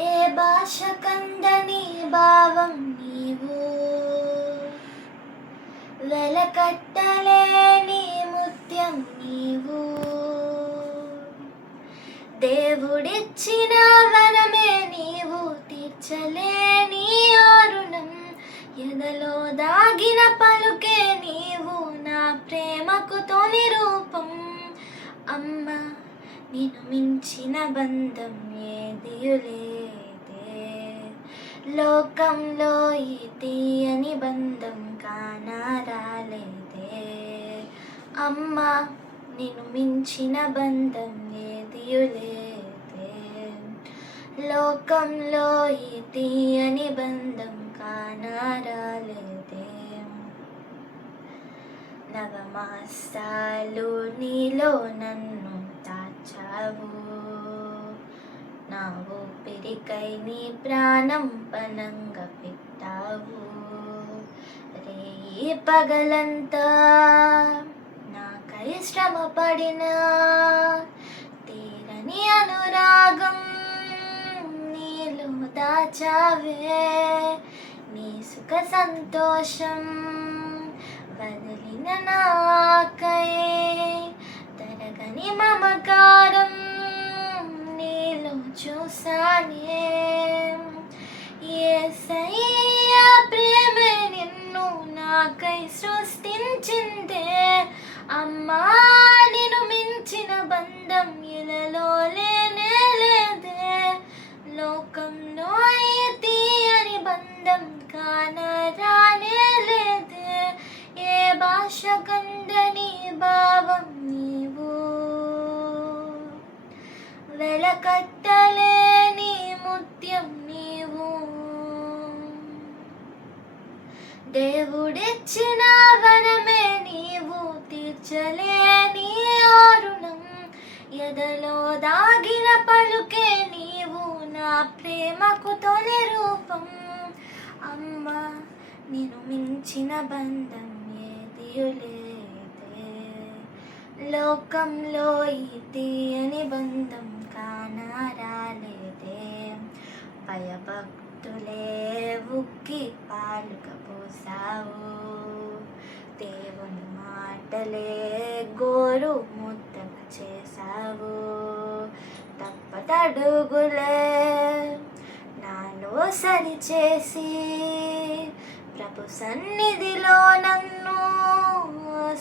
ఏ భాష కందని భావం నీవు, వెలకట్టలేని ముత్యం నీవు. దేవుడిచ్చిన వరమే నీవు, తీర్చలేని రుణం. ఎదలో దాగిన పలుకే నీవు, నా ప్రేమకు తొలి రూపం. అమ్మ, నిన్ను మించిన బంధం ఏదియులేదే, లోకంలో ఈ తీయని బంధం కానరాలేదే. అమ్మ, నిన్ను మించిన బంధం ఏదియులేదే, లోకంలో ఈ తీయని బంధం కానరాలేదే. నవమాసాలు నీలో నన్ను దాచావు, నా ఊపిరికై నీ ప్రాణం పణంగా పెట్టావు. రేయి పగలంతా నాకై శ్రమ పడినా, తీరని అనురాగం నీలో దాచావే. నీ సుఖ సంతోషం వదిలిన నాకై, తరగని మమకారం నీలో చూసానే. యేసయ్యా ప్రేమే నిన్ను నాకై సృష్టించిందే. అమ్మా, నిన్ను మించిన బంధం ఇలలో లేనే లేదే, లోకంలో ఈ తీయని బంధం కానరానే లేదే. ఏ భాష కందని భావం నీవు, వెలకట్టలేని ముత్యం నీవు. దేవుడిచ్చిన వరమే నీవు, తీర్చలేని రుణం. ఎదలో దాగిన పలుకే నీవు, నా ప్రేమకు తొలి రూపం. అమ్మ, నిన్ను మించిన బంధం ఏదియులేదే, లోకంలో ఈ తీయని బంధం కానరాలేదే. భయభక్తులే ఉక్కి పాలుక పోసావు, దేవుని మాటలే గోరు ముద్దగా చేసావు. తప్పటడుగులే నాలో సరిచేసి, ప్రభు సన్నిధిలో నన్ను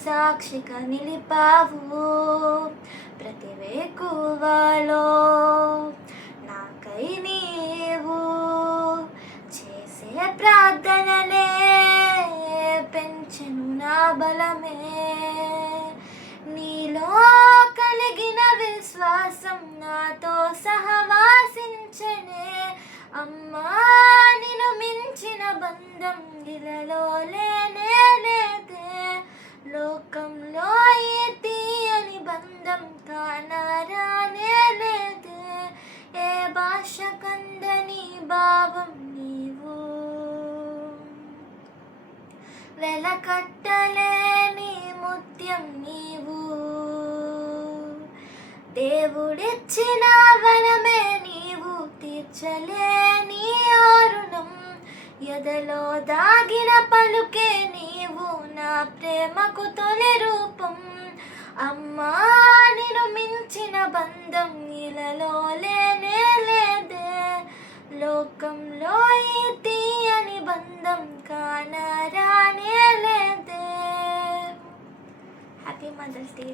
సాక్షిగా నిలిపావు. ప్రతి వేకువలో నాకై నీవు చేసే ప్రార్థనలే పెంచెను నా బలమే. నీలో కలిగిన విశ్వాసం నాతో సహవాసించనే. అమ్మా, నిన్ను మించిన బంధం ఇలలో లేనే లేదే, లోకంలో ఈ తీయని బంధం కానరానే లేదే. ఏ భాష కందని భావం నీవు, వెలకట్టలేని ముత్యం నీవు. దేవుడిచ్చిన వరమే నీవు, తీర్చలేని రుణం. ఎదలో దాగిన పలుకే నీవు, నా ప్రేమకు తొలి రూపం. అమ్మా, నిన్ను మించిన బంధం ఇలలో లేనే లేదే, లోకంలో ఈ తీయని బంధం కానరానే లేదే. Happy mother's day.